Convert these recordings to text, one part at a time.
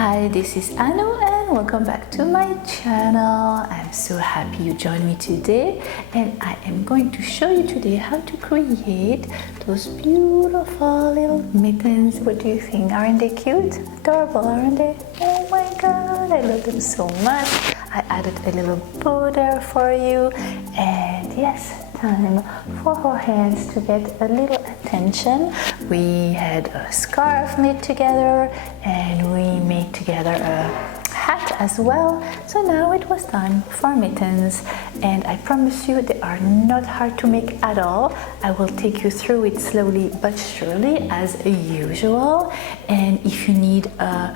Hi, this is Annoo and welcome back to my channel. I'm so happy you joined me today, and I am going to show you today how to create those beautiful little mittens. What do you think? Aren't they cute? Adorable, aren't they? Oh my god, I love them so much. I added a little bow there for you, and yes, time for our hands to get a little attention. We had a scarf made together and we made together a hat as well. So now it was time for mittens, and I promise you they are not hard to make at all. I will take you through it slowly but surely as usual, and if you need a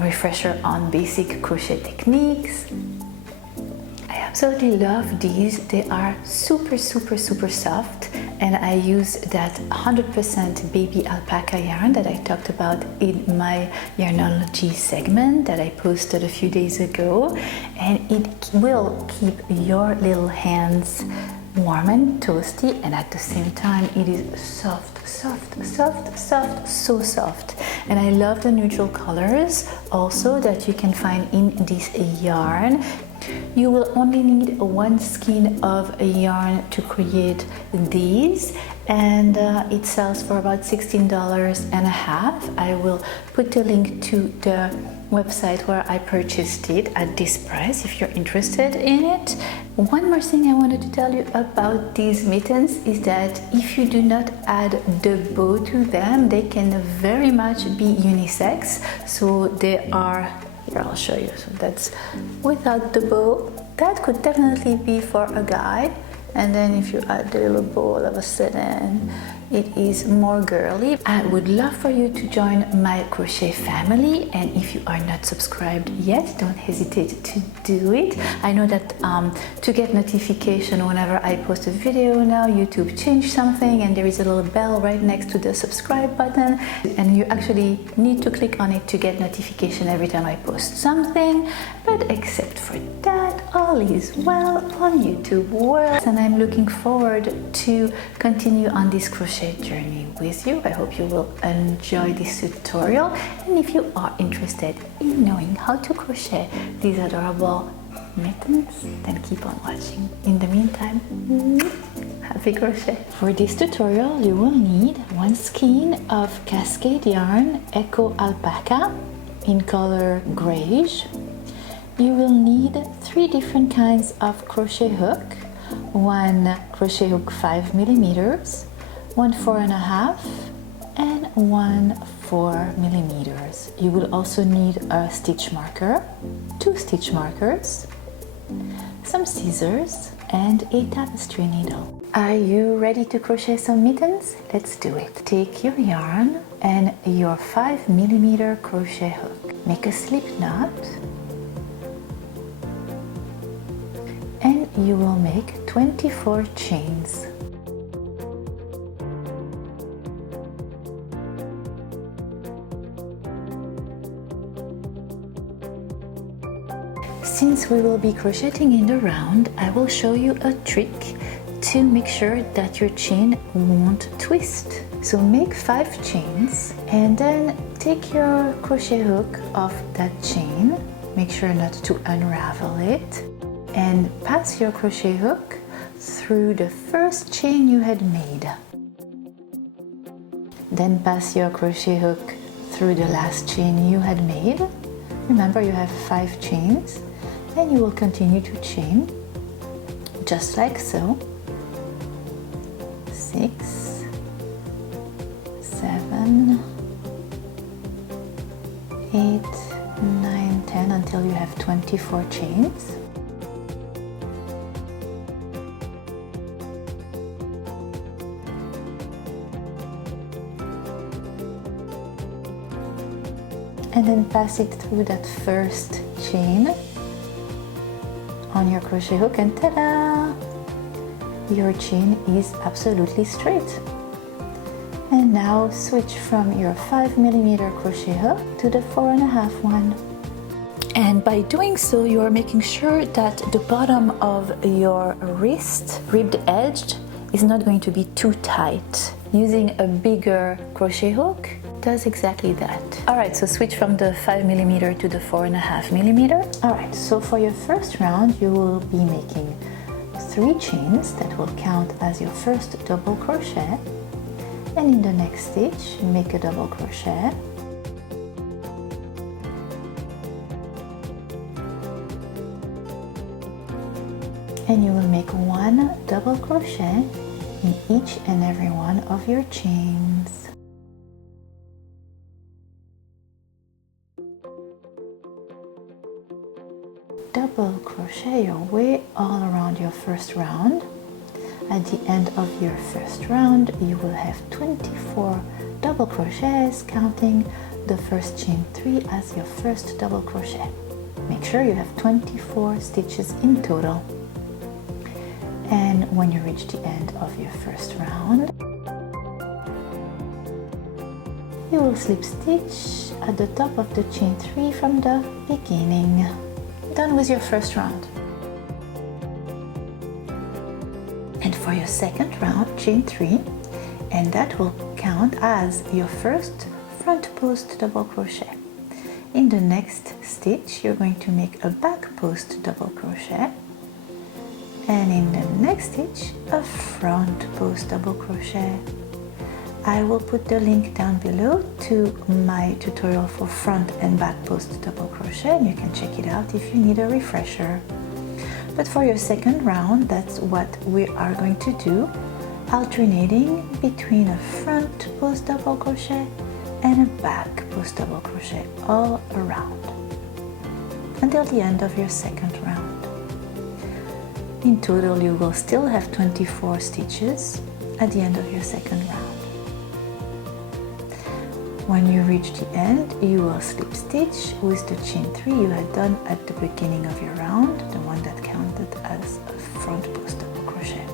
refresher on basic crochet techniques, I absolutely love these. They are super soft, and I use that 100% baby alpaca yarn that I talked about in my yarnology segment that I posted a few days ago, and it will keep your little hands warm and toasty, and at the same time it is soft, so soft. And I love the neutral colors also that you can find in this yarn. You will only need one skein of yarn to create these, and it sells for about $16.50. I will put the link to the website where I purchased it at this price if you're interested in it. One more thing I wanted to tell you about these mittens is that if you do not add the bow to them, they can very much be unisex. So they are, here I'll show you. So that's without the bow. That could definitely be for a guy, and then if you add the little bow, all of a sudden it is more girly. I would love for you to join my crochet family, and if you are not subscribed yet, don't hesitate to do it. I know that to get notification whenever I post a video now, YouTube changed something and there is a little bell right next to the subscribe button, and you actually need to click on it to get notification every time I post something. But except for that, all is well on YouTube world, and I'm looking forward to continue on this crochet journey with you. I hope you will enjoy this tutorial, and if you are interested in knowing how to crochet these adorable mittens, then keep on watching. In the meantime, happy crochet. For this tutorial you will need one skein of cascade yarn Eco Alpaca in color grayish. You will need 3 different kinds of crochet hook, one crochet hook 5mm, one 4.5, and one 4mm. You will also need a stitch marker, 2 stitch markers, some scissors, and a tapestry needle. Are you ready to crochet some mittens? Let's do it. Take your yarn and your 5mm crochet hook. Make a slip knot, and you will make 24 chains. Since we will be crocheting in the round, I will show you a trick to make sure that your chain won't twist. So make 5 chains and then take your crochet hook off that chain. Make sure not to unravel it, and pass your crochet hook through the first chain you had made. Then pass your crochet hook through the last chain you had made. Remember, you have 5 chains, and you will continue to chain just like so. 6, 7, 8, 9, 10 until you have 24 chains. And then pass it through that first chain on your crochet hook, and ta-da! Your chain is absolutely straight. And now switch from your 5mm crochet hook to the 4.5 one. And by doing so, you are making sure that the bottom of your wrist, ribbed edged, is not going to be too tight. Using a bigger crochet hook, does exactly that. Alright, so switch from the 5mm to the 4.5mm. Alright, so for your first round you will be making 3 chains that will count as your first double crochet, and in the next stitch make a double crochet, and you will make 1 double crochet in each and every one of your chains. Double crochet your way all around your first round. At the end of your first round you will have 24 double crochets, counting the first chain 3 as your first double crochet. Make sure you have 24 stitches in total. And when you reach the end of your first round, you will slip stitch at the top of the chain 3 from the beginning. Done with your first round. And for your second round, chain 3, and that will count as your first front post double crochet. In the next stitch you're going to make a back post double crochet, and in the next stitch a front post double crochet. I will put the link down below to my tutorial for front and back post double crochet, and you can check it out if you need a refresher. But for your second round, that's what we are going to do, alternating between a front post double crochet and a back post double crochet all around until the end of your second round. In total you will still have 24 stitches at the end of your second round. When you reach the end, you will slip stitch with the chain 3 you had done at the beginning of your round, the one that counted as a front post double crochet.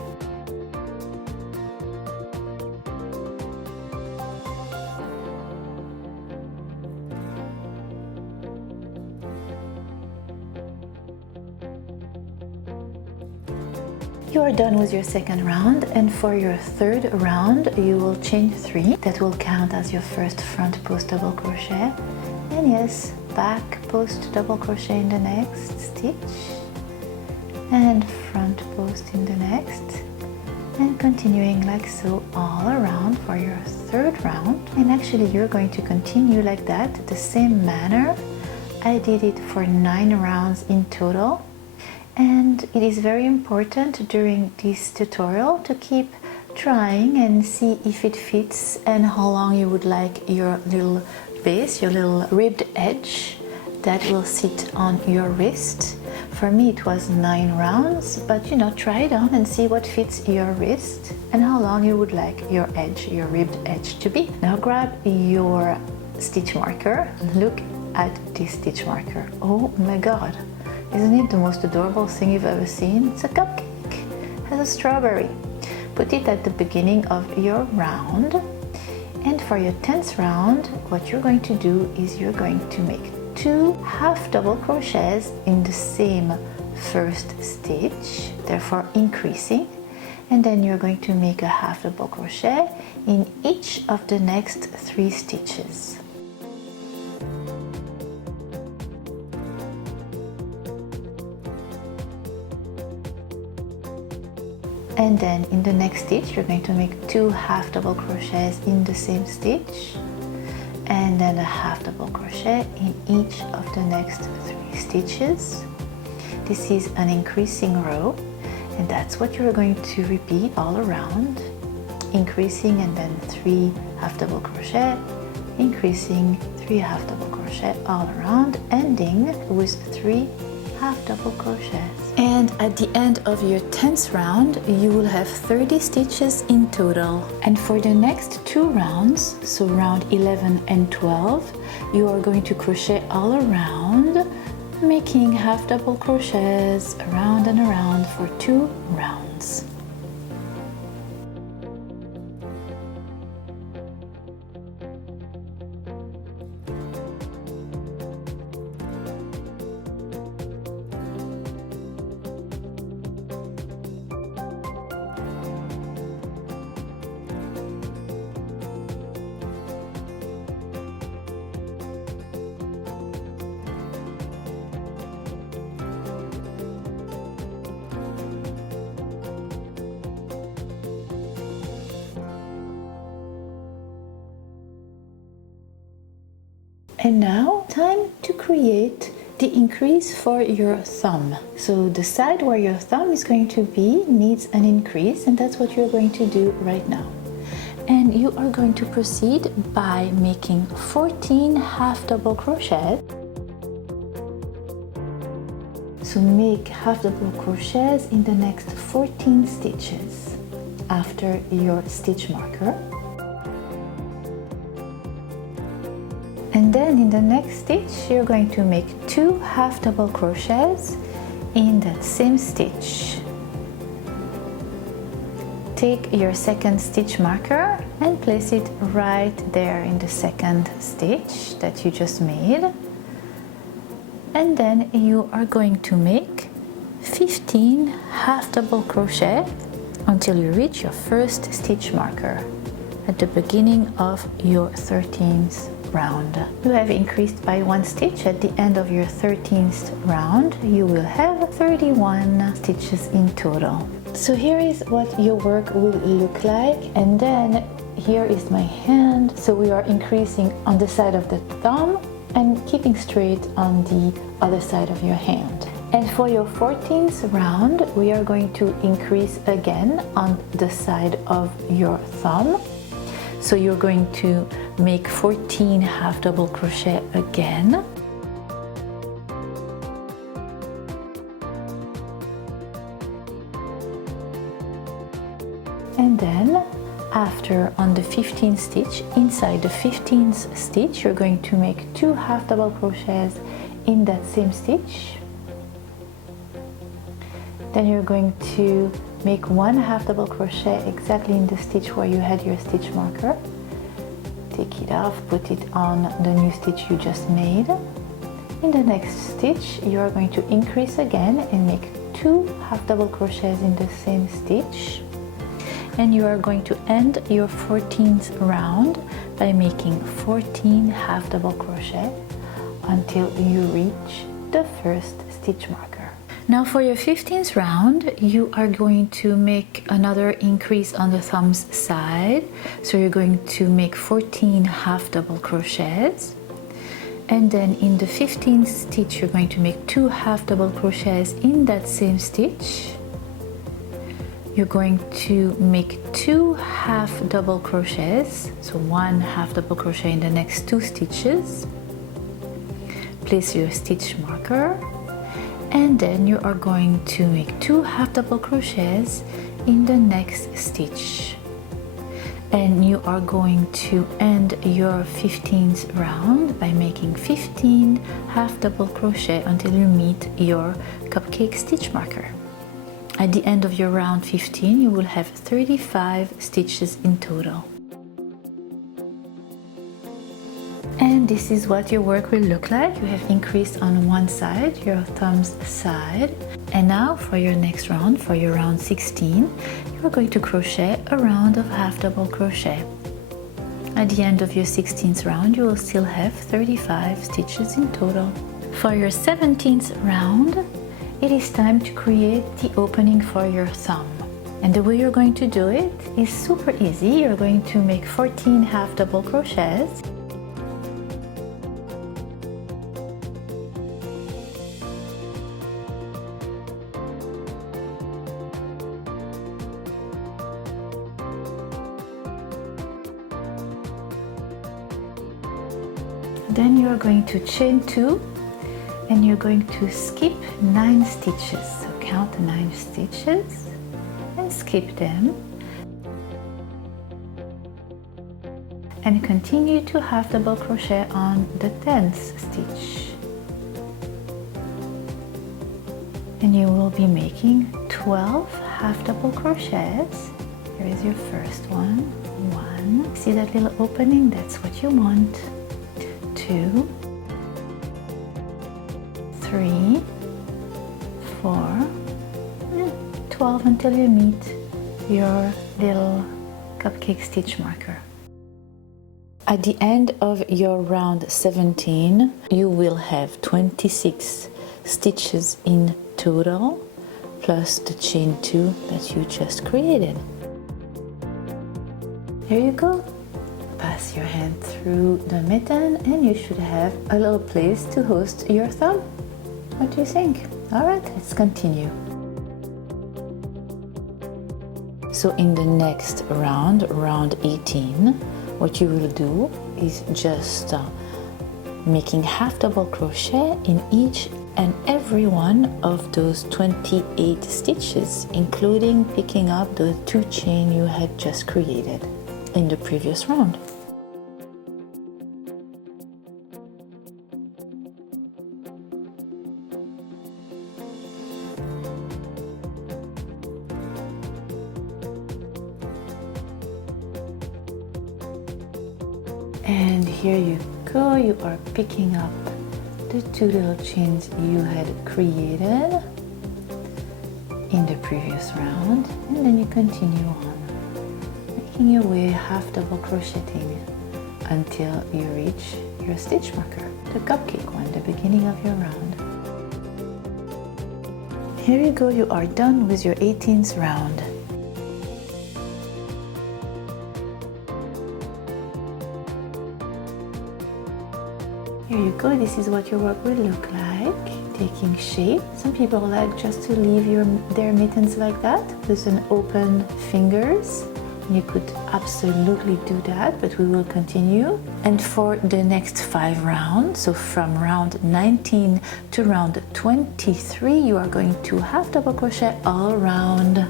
You are done with your second round, and for your third round you will chain 3 that will count as your first front post double crochet, and yes, back post double crochet in the next stitch, and front post in the next, and continuing like so all around for your third round. And actually you're going to continue like that, the same manner. I did it for 9 rounds in total. And it is very important during this tutorial to keep trying and see if it fits and how long you would like your little base, your little ribbed edge that will sit on your wrist. For me it was 9 rounds, but you know, try it on and see what fits your wrist and how long you would like your edge, your ribbed edge to be. Now grab your stitch marker, look at this stitch marker. Oh my god! Isn't it the most adorable thing you've ever seen? It's a cupcake, it has a strawberry. Put it at the beginning of your round, and for your 10th round what you're going to do is you're going to make 2 half double crochets in the same first stitch, therefore increasing, and then you're going to make a half double crochet in each of the next 3 stitches. And then in the next stitch you're going to make 2 half double crochets in the same stitch, and then a half double crochet in each of the next 3 stitches. This is an increasing row, and that's what you're going to repeat all around, increasing, and then 3 half double crochet, increasing, 3 half double crochet all around, ending with 3 half double crochets. And at the end of your 10th round you will have 30 stitches in total. And for the next 2 rounds, so round 11 and 12, you are going to crochet all around, making half double crochets around and around for 2 rounds. And now, time to create the increase for your thumb. So the side where your thumb is going to be needs an increase, and that's what you're going to do right now. And you are going to proceed by making 14 half double crochet. So make half double crochets in the next 14 stitches after your stitch marker. And then in the next stitch, you're going to make 2 half double crochets in that same stitch. Take your second stitch marker and place it right there in the second stitch that you just made. And then you are going to make 15 half double crochet until you reach your first stitch marker at the beginning of your 13th round. You have increased by 1 stitch. At the end of your 13th round, you will have 31 stitches in total. So here is what your work will look like, and then here is my hand. So we are increasing on the side of the thumb and keeping straight on the other side of your hand. And for your 14th round, we are going to increase again on the side of your thumb. So you're going to make 14 half double crochet again. And then after, on the 15th stitch, inside the 15th stitch, you're going to make 2 half double crochets in that same stitch. Then you're going to make 1 half double crochet exactly in the stitch where you had your stitch marker. Take it off, put it on the new stitch you just made. In the next stitch, you are going to increase again and make 2 half double crochets in the same stitch. And you are going to end your 14th round by making 14 half double crochet until you reach the first stitch marker. Now for your 15th round, you are going to make another increase on the thumb's side. So you're going to make 14 half double crochets. And then in the 15th stitch, you're going to make 2 half double crochets in that same stitch. You're going to make 2 half double crochets, so 1 half double crochet in the next 2 stitches. Place your stitch marker, and then you are going to make 2 half double crochets in the next stitch. And you are going to end your 15th round by making 15 half double crochet until you meet your cupcake stitch marker. At the end of your round 15, you will have 35 stitches in total. And this is what your work will look like. You have increased on one side, your thumb's side. And now for your next round, for your round 16, you are going to crochet a round of half double crochet. At the end of your 16th round, you will still have 35 stitches in total. For your 17th round, it is time to create the opening for your thumb. And the way you're going to do it is super easy. You're going to make 14 half double crochets. Then you're going to chain 2 and you're going to skip 9 stitches. So count 9 stitches and skip them. And continue to half double crochet on the 10th stitch. And you will be making 12 half double crochets. Here is your first one. 1. See that little opening? That's what you want. 2, 3, 4, and 12 until you meet your little cupcake stitch marker. At the end of your round 17, you will have 26 stitches in total, plus the chain 2 that you just created. There you go. pass your hand through the mitten and you should have a little place to host your thumb. What do you think? All right, let's continue. So in the next round, round 18, what you will do is just making half double crochet in each and every one of those 28 stitches, including picking up the 2 chain you had just created in the previous round. And here you go, you are picking up the 2 little chains you had created in the previous round, and then you continue on, making your way half double crocheting until you reach your stitch marker, the cupcake one, the beginning of your round. Here you go, you are done with your 18th round. Here you go, this is what your work will look like, taking shape. Some people like just to leave their mittens like that with an open fingers. You could absolutely do that, but we will continue. And for the next 5 rounds, so from round 19 to round 23, you are going to half double crochet all around.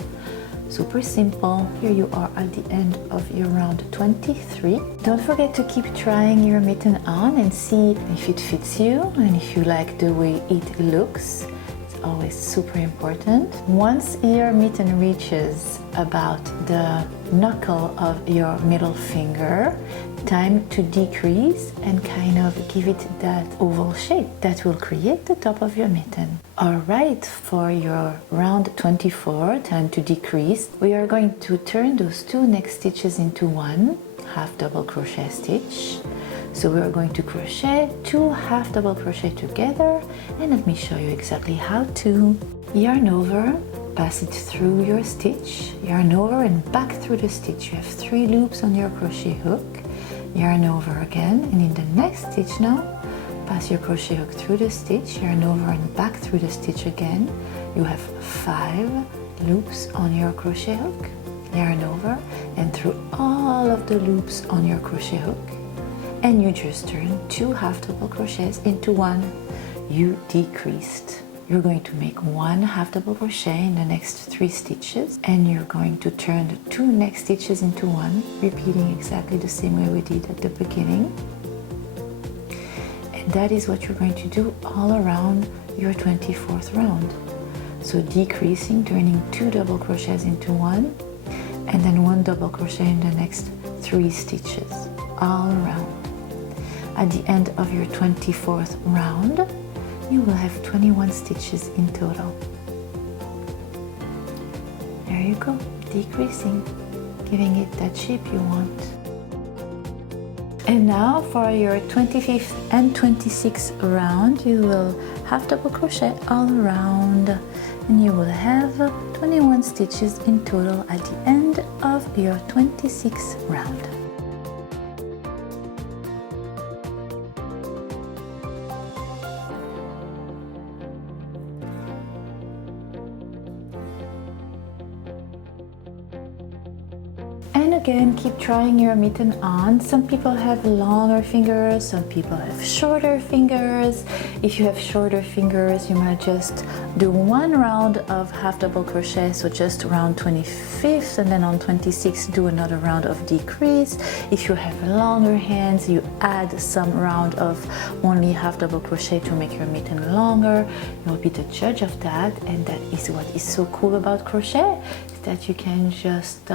Super simple. Here you are at the end of your round 23. Don't forget to keep trying your mitten on and see if it fits you and if you like the way it looks. It's always super important. Once your mitten reaches about the knuckle of your middle finger, time to decrease and kind of give it that oval shape that will create the top of your mitten. Alright, for your round 24, time to decrease, we are going to turn those 2 next stitches into 1 half double crochet stitch. So we are going to crochet 2 half double crochet together, and let me show you exactly how to. Yarn over, pass it through your stitch, yarn over and back through the stitch. You have 3 loops on your crochet hook. Yarn over again, and in the next stitch now, pass your crochet hook through the stitch, yarn over and back through the stitch again. You have 5 loops on your crochet hook, yarn over and through all of the loops on your crochet hook, and you just turn 2 half double crochets into 1. You decreased. You're going to make 1 half double crochet in the next 3 stitches, and you're going to turn the 2 next stitches into 1, repeating exactly the same way we did at the beginning. And that is what you're going to do all around your 24th round. So decreasing, turning 2 double crochets into 1, and then 1 double crochet in the next 3 stitches all around. At the end of your 24th round, you will have 21 stitches in total. There you go, decreasing, giving it that shape you want. And now for your 25th and 26th round, you will half double crochet all around, and you will have 21 stitches in total at the end of your 26th round. And again, keep trying your mitten on. Some people have longer fingers, some people have shorter fingers. If you have shorter fingers, you might just do 1 round of half double crochet, so just round 25th, and then on 26th do another round of decrease. If you have longer hands, you add some round of only half double crochet to make your mitten longer. You'll be the judge of that, and that is what is so cool about crochet, is that you can just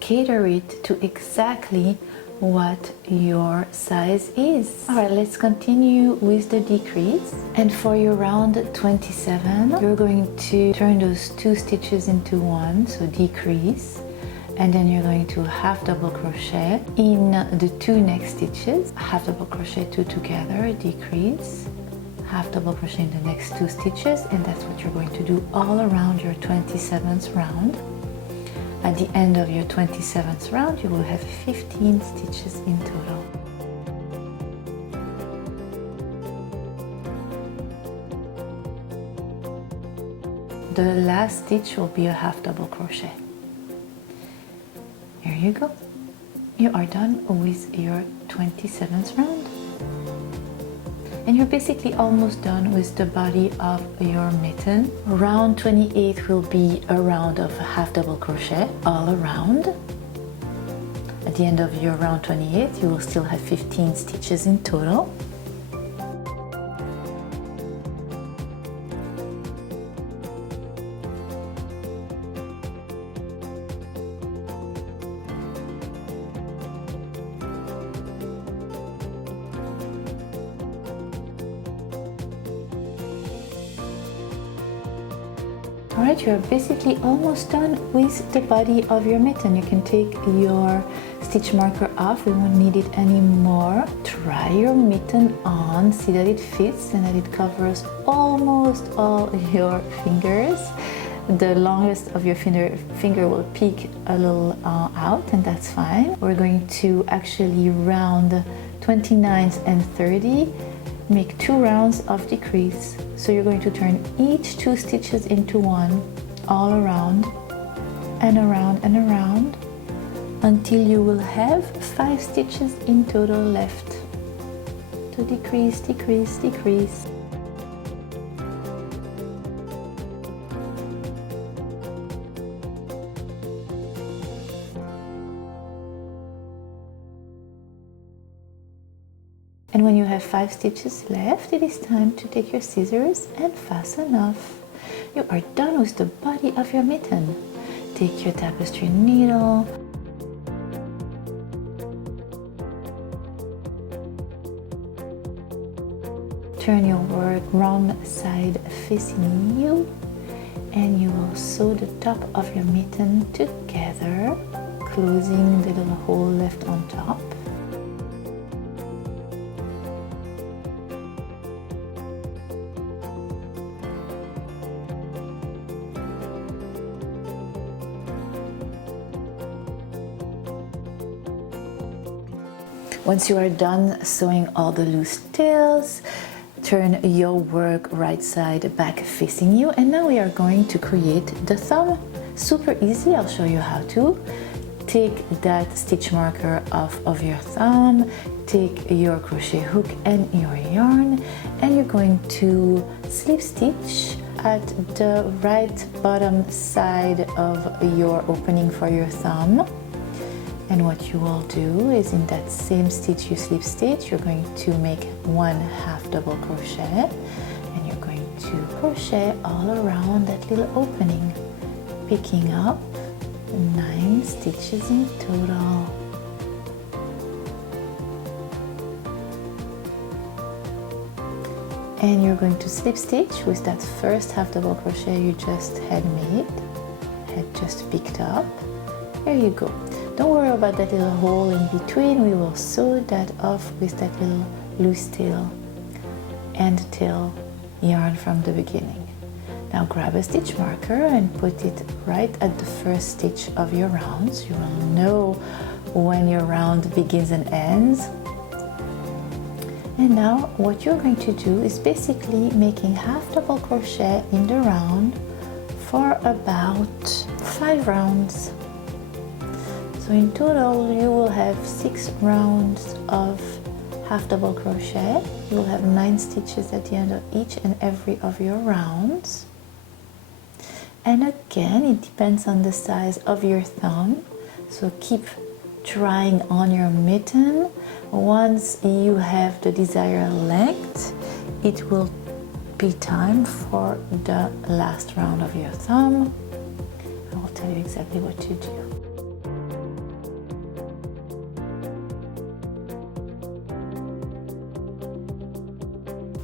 cater it to exactly what your size is. Alright, let's continue with the decrease. And for your round 27, you're going to turn those 2 stitches into 1, so decrease, and then you're going to half double crochet in the 2 next stitches, half double crochet 2 together, decrease, half double crochet in the next 2 stitches, and that's what you're going to do all around your 27th round. At the end of your 27th round, you will have 15 stitches in total. The last stitch will be a half double crochet. Here you go. You are done with your 27th round. And you're basically almost done with the body of your mitten. Round 28 will be a round of half double crochet all around. At the end of your round 28, you will still have 15 stitches in total. Alright, you're basically almost done with the body of your mitten. You can take your stitch marker off, we won't need it anymore. Try your mitten on, see that it fits and that it covers almost all your fingers. The longest of your finger will peek a little out, and that's fine. We're going to actually round 29s and 30. Make 2 rounds of decrease. So you're going to turn each 2 stitches into one, all around and around and around, until you will have 5 stitches in total left. So decrease, decrease, decrease. And when you have 5 stitches left, it is time to take your scissors and fasten off. You are done with the body of your mitten. Take your tapestry needle, turn your work wrong side facing you, and you will sew the top of your mitten together, closing the little hole left on top. Once you are done sewing all the loose tails, turn your work right side back facing you, and now we are going to create the thumb. Super easy, I'll show you how to. Take that stitch marker off of your thumb, take your crochet hook and your yarn, and you're going to slip stitch at the right bottom side of your opening for your thumb. And what you will do is, in that same stitch you slip stitch, you're going to make 1 half double crochet, and you're going to crochet all around that little opening, picking up 9 stitches in total. And you're going to slip stitch with that first half double crochet you just had just picked up. There you go. Don't worry about that little hole in between. We will sew that off with that little loose tail and tail yarn from the beginning. Now grab a stitch marker and put it right at the first stitch of your rounds. You will know when your round begins and ends. And now what you're going to do is basically making half double crochet in the round for about 5 rounds. So in total you will have 6 rounds of half double crochet. You will have 9 stitches at the end of each and every of your rounds. And again, it depends on the size of your thumb, so keep trying on your mitten. Once you have the desired length, it will be time for the last round of your thumb. I will tell you exactly what to do.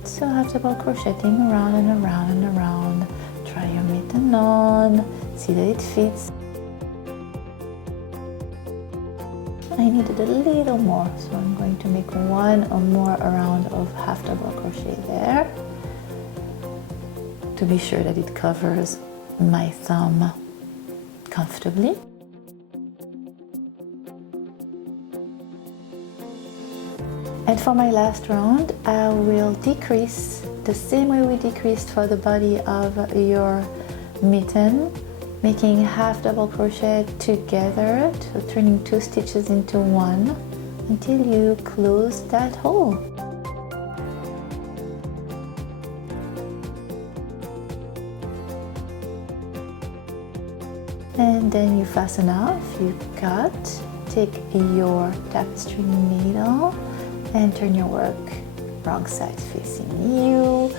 So half double crocheting around and around and around. Try your mitten on, see that it fits. I needed a little more, so I'm going to make 1 or more round of half double crochet there to be sure that it covers my thumb comfortably. And for my last round, I will decrease the same way we decreased for the body of your mitten, making half double crochet together, so turning 2 stitches into 1 until you close that hole. And then you fasten off, you cut, take your tapestry needle and turn your work wrong side facing you.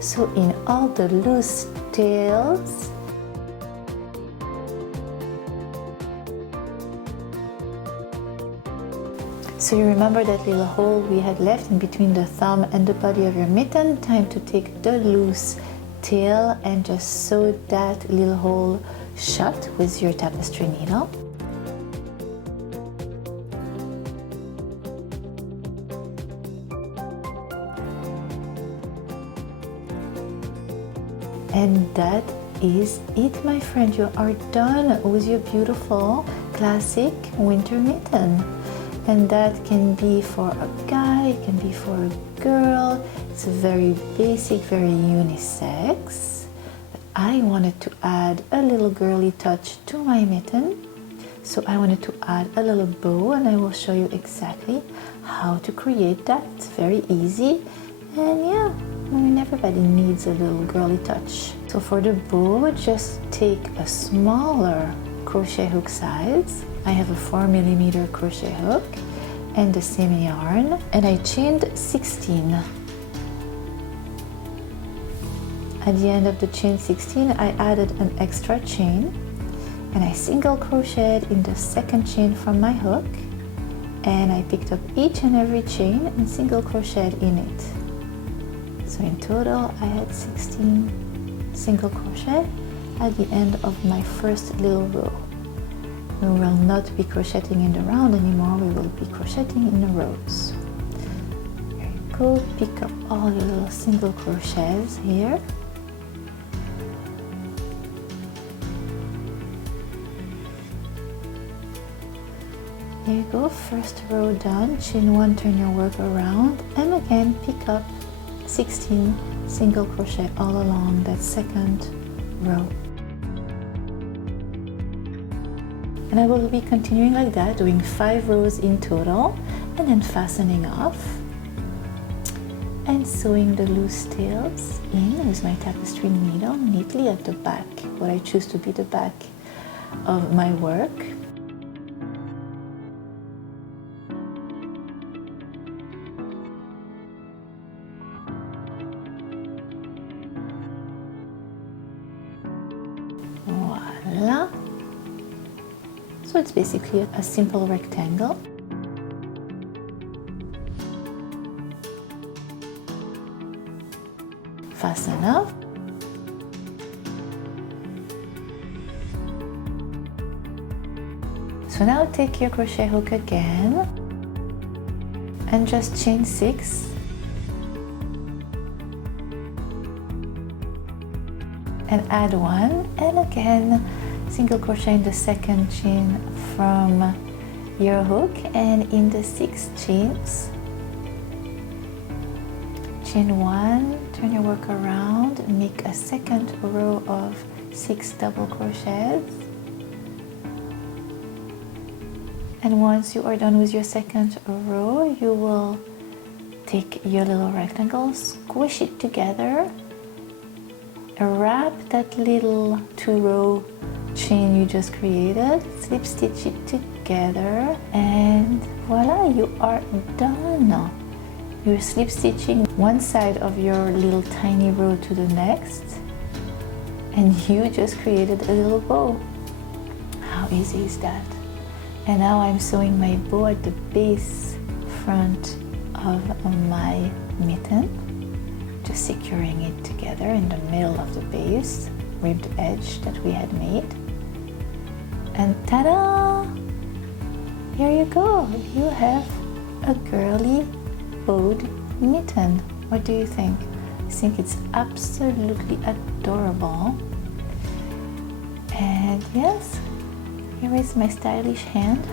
So in all the loose tails, so you remember that little hole we had left in between the thumb and the body of your mitten? Time to take the loose tail and just sew that little hole shut with your tapestry needle. And that is it, my friend. You are done with your beautiful classic winter mitten. And that can be for a guy, it can be for a girl. It's very basic, very unisex. But I wanted to add a little girly touch to my mitten. So I wanted to add a little bow, and I will show you exactly how to create that. It's very easy. And yeah, I mean, everybody needs a little girly touch. So for the bow, just take a smaller crochet hook size. I have a 4mm crochet hook and the same yarn, and I chained 16. At the end of the chain 16, I added an extra chain, and I single crocheted in the second chain from my hook, and I picked up each and every chain and single crocheted in it. So in total, I had 16 single crochet at the end of my first little row. We will not be crocheting in the round anymore, we will be crocheting in the rows. Here you go, pick up all your little single crochets here. There you go, first row done, chain 1, turn your work around, and again pick up 16 single crochet all along that second row. And I will be continuing like that, doing 5 rows in total, and then fastening off and sewing the loose tails in with my tapestry needle neatly at the back, what I choose to be the back of my work. Voila. So it's basically a simple rectangle. Fasten off. So now take your crochet hook again and just chain 6 and add 1, and again single crochet in the second chain from your hook, and in the 6 chains, chain 1, turn your work around, make a second row of 6 double crochets, and once you are done with your second row, you will take your little rectangle, squish it together, wrap that little 2-row chain you just created, slip stitch it together, and voila, you are done. You're slip stitching one side of your little tiny row to the next, and you just created a little bow. How easy is that? And now I'm sewing my bow at the base front of my mitten, just securing it together in the middle of the base ribbed edge that we had made. And ta-da! Here you go! You have a girly bowed mitten. What do you think? I think it's absolutely adorable. And yes, Here is my stylish hand.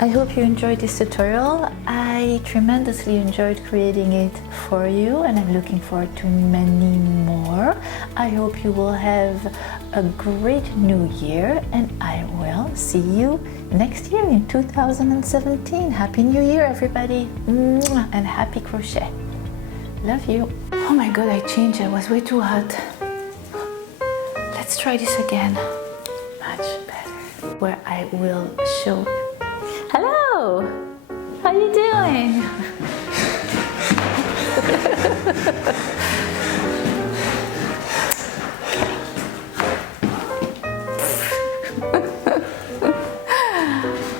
I hope you enjoyed this tutorial. I tremendously enjoyed creating it for you, and I'm looking forward to many more. I hope you will have a great new year, and I will see you next year in 2017. Happy New Year, everybody, and happy crochet. Love you. Oh my god, I changed. I was way too hot. Let's try this again. Much better. Where I will show. Hello! How you doing?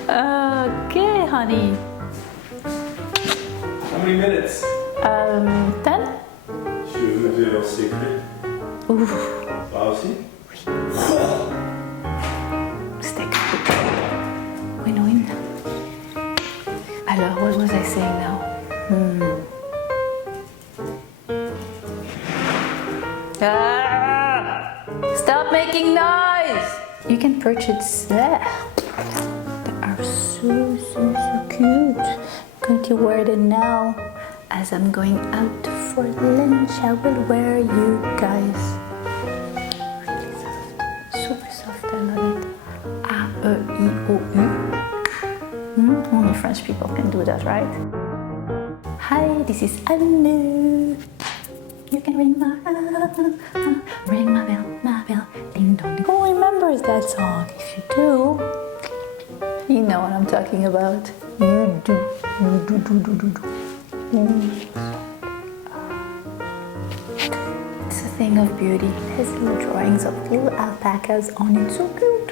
Okay, honey. How many minutes? 10? Je veux dire un secret. Ouf. Toi aussi? Stick. Win-win. Alors, what was I saying now? Ah! Stop making noise! You can purchase that. They are so cute. I'm going to wear them now. As I'm going out for lunch, I will wear you guys. Really soft. Super soft, I love it. A-E-I-O-U. Only French people can do that, right? Hi, this is Annoo. You can ring my bell, ding dong. Who remembers that song? If you do, you know what I'm talking about. You do. It's a thing of beauty. There's little drawings of little alpacas on it. So cute.